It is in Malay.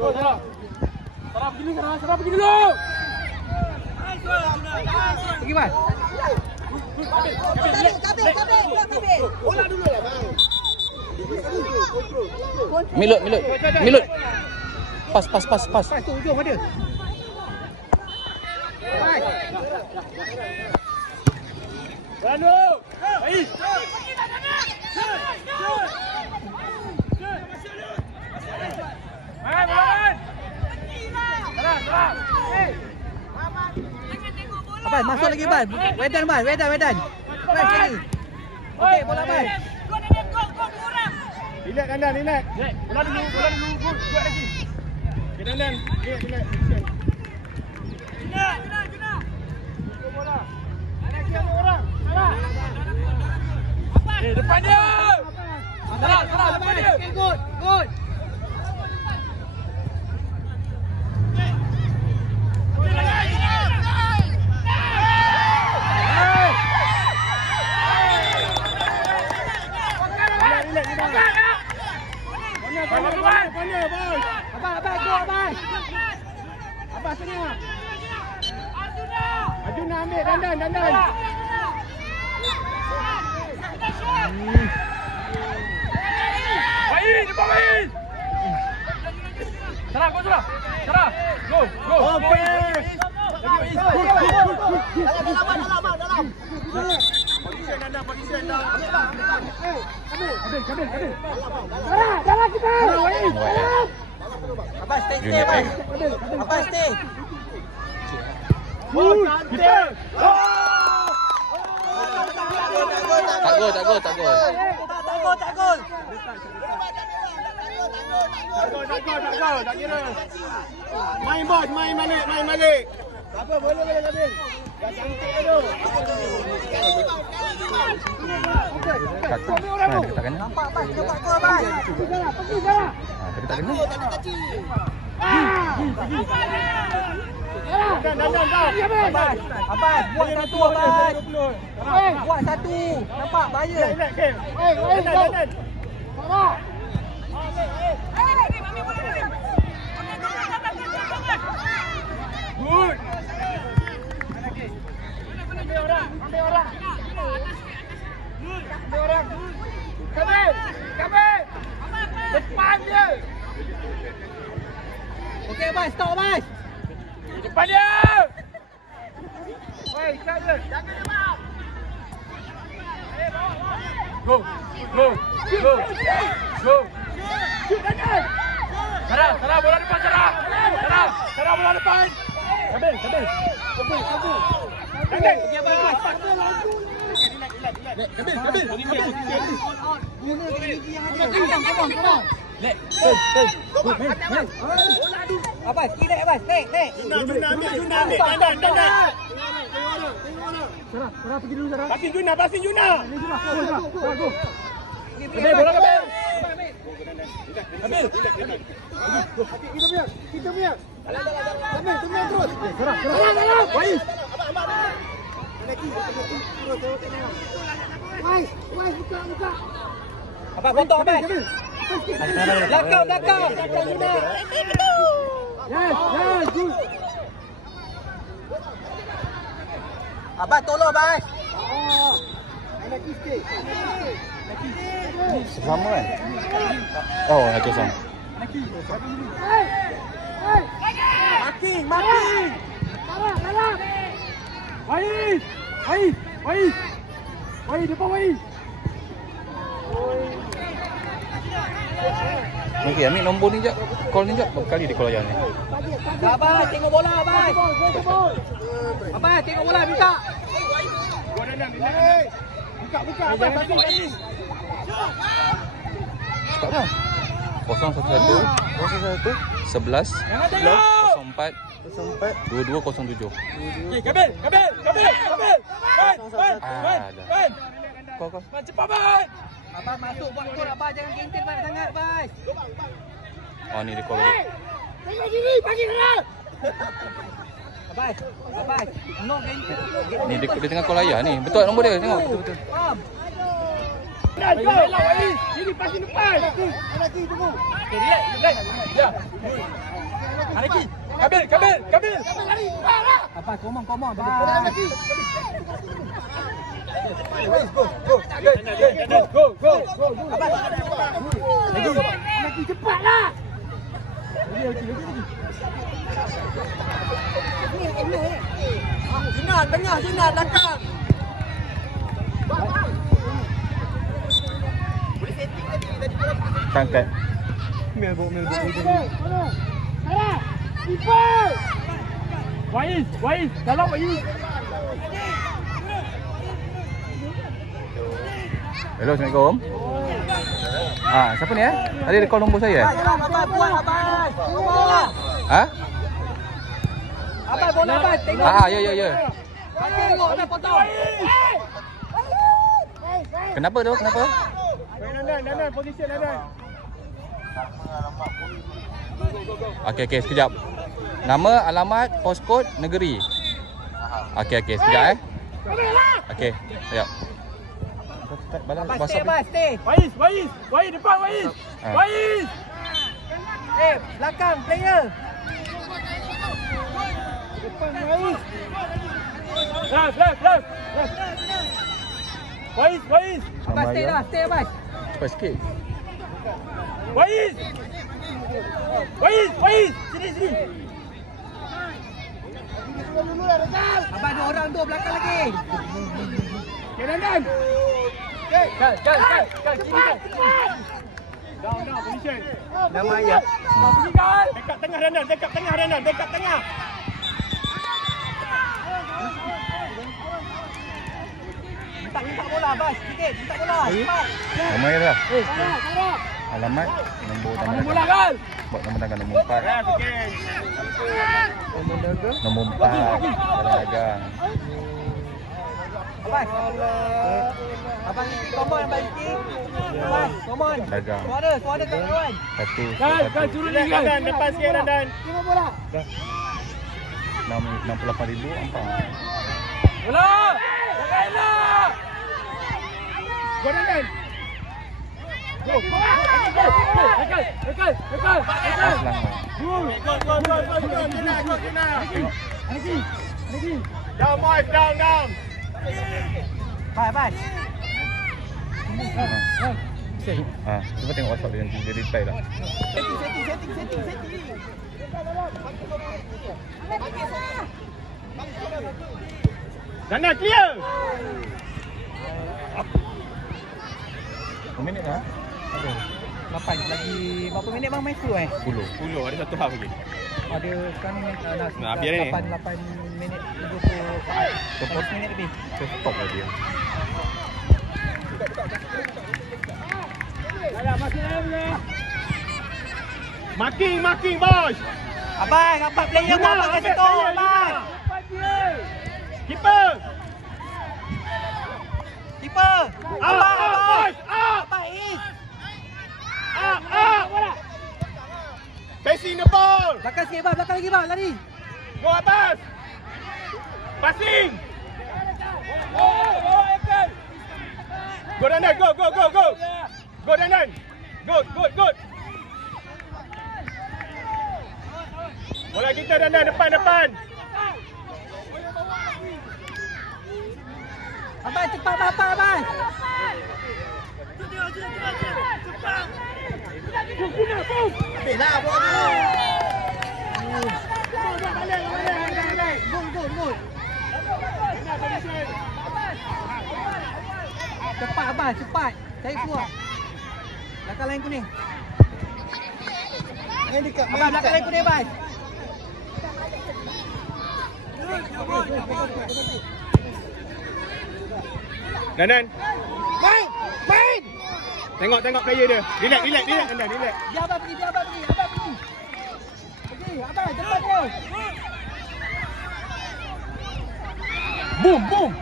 Sarap begini dulu. Pergi Mas. Kabel. Bola dulu lah bang. Milut. Pas. Pas tu ujung ada. Baik. Ranu. Baik. Abang, masuk lagi Ban. Wedan. Wedan sini. Okey, bola Ban. Relax Dandan. Bola dulu. Buat lagi. Okey Dandan. Relax. Juna. Bola. Ada orang. Salah. Depan dia. Salah, depan dia. Okey, good. Abang sini. Arjuna ambil Dandan. Baik, depan baik. Sarah. Go. Okey. Dalam. Position Dandan. Kabel. Dalam kita. Abang stay. Junior Abang. Tiger. Abang stay. Kita. Tak gol. Tak gol. Tak kira. Main bos, main balik. Apa boleh ambil. Dah cantik tu. Tak kena. Nampak Abang, cepat gol Abang. Pergi sana. Tapi tak kena. Dandan. Abang, buat satu Abang. Buat satu. Nampak bahaya. Dandan. Sarah. Good. Ambil orang. Kabel. Depan dia. Okey Abang, stop Abang. Depan dia. Woi, kabel. Jaga dia bang. Go. Sarah, bola depan Sarah. Sarah bola depan. Kabel. Kabel. Okey Abang. Kabel. Guna gigi yang ada. Come on. Abang, kira Abang. Naik. Juna ambil. Dandan. Sarah pergi dulu Sarah. Pasin Juna. Go. Kabel, bola kabel. Kabel. Kita punya. Dalam terus. Sarah. Baik. Wais, buka. Abang, potong Abang. Belakang Juna. Yes, good. Abang tolong Abang. Anak sikit. Sama kan? Oh, nak kosong. Hey. Marking. Dalam. Baik, depan baik. Okey, ambil nombor ni jap. Call ni jap. Berapa kali dia call ayah ni? Abang, tengok bola Abang. Abang, tengok bola minta. Gua Dandan. Buka. Jangan Bagi. Cepat dah. 011 11 04 2207. Okey, kabel. Ben. Kau. Cepat Ben. Abang masuk buat gol Abang, jangan gentil banyak sangat Abang. Oh, ni dia call balik. Tengok sini, bagi sana. Abang. No gentil. Ni dia tengah call ayah ni. Betul nombor dia. Tengok betul. Faham? Go. Sini pasin depan. Lagi tunggu. Relax. Ya. Komong. Bye. Go. Lagi cepatlah. Lagi. Sinar, tengah, sinar, belakang. Tangkat. Sarah. Keeper. Wais, kalau Wais. Hello, Assalamualaikum. Siapa ni Tadi ada call nombor saya. Abang buat abang. Bola. Abang bola abang. Tengok. Ya. Pakai tengok abang potong. Kenapa tu? Kenapa? Dandan, position Dandan. Okey, sekejap. Nama, alamat, postcode, negeri. Okey, sekejap Okey, sekejap. Abang stay. Wais depan Wais. Wais. Belakang player. Depan Wais. Left. Wais. Abang stay abang. Cepat sikit. Wais. Sini. Abang ada orang tu belakang lagi. Okay, Dandan. Kal, kiri kal. Down, position. Nama ayat. Pergi kal. Dekat tengah Dandan, dekat tengah. Minta bola bas, sikit. Minta bola. Cepat. Nama dia dah. Sarah. Alamat, nombor Mana tangan. bola kal? Buat nombor tangan nombor 4. Okey. Nombor 4. Dagang. Abang common abang sikit. Abang common. Dagang. Suara kat kawan. Satu. Kal suruh ni kal. Dandan depan sikit Dandan. Tengok bola. 68,000 nampak. Bola. Janganlah. Go Dandan. Go. Dekal. Aslang. Go. Lagi. Down, Mois, down. Bye. Cuba tengok WhatsApp dia nanti dia reply dah. Setting. Dandan clear. Berapa minit dah? 8 lagi berapa minit bang main full 10 ada satu half lagi. Ada sekarang ni Nak biar ni. 8 minit 20 saat. 14 minit lebih. Stop lah dia. Dah masih dalam. Marking bos. Abang, nampak player kau abang kat situ abang. Keeper. Abang. Boys. Abang is. Facing the ball. Belakang sikit bang, belakang lagi bang, lari. Go atas. Passing. Go Dandan, go. Go Dandan. Good. Bola kita Dandan, depan. Abang cepat abang. Belah bola tu. Gol. Cepat abang, cepat. Cari keluar. Belakang lain kuning. Abang belakang lain kuning abang. Dandan. Main. Tengok player dia. Relax Dandan, relax. Biar abang pergi. Abang cepat dia. Boom.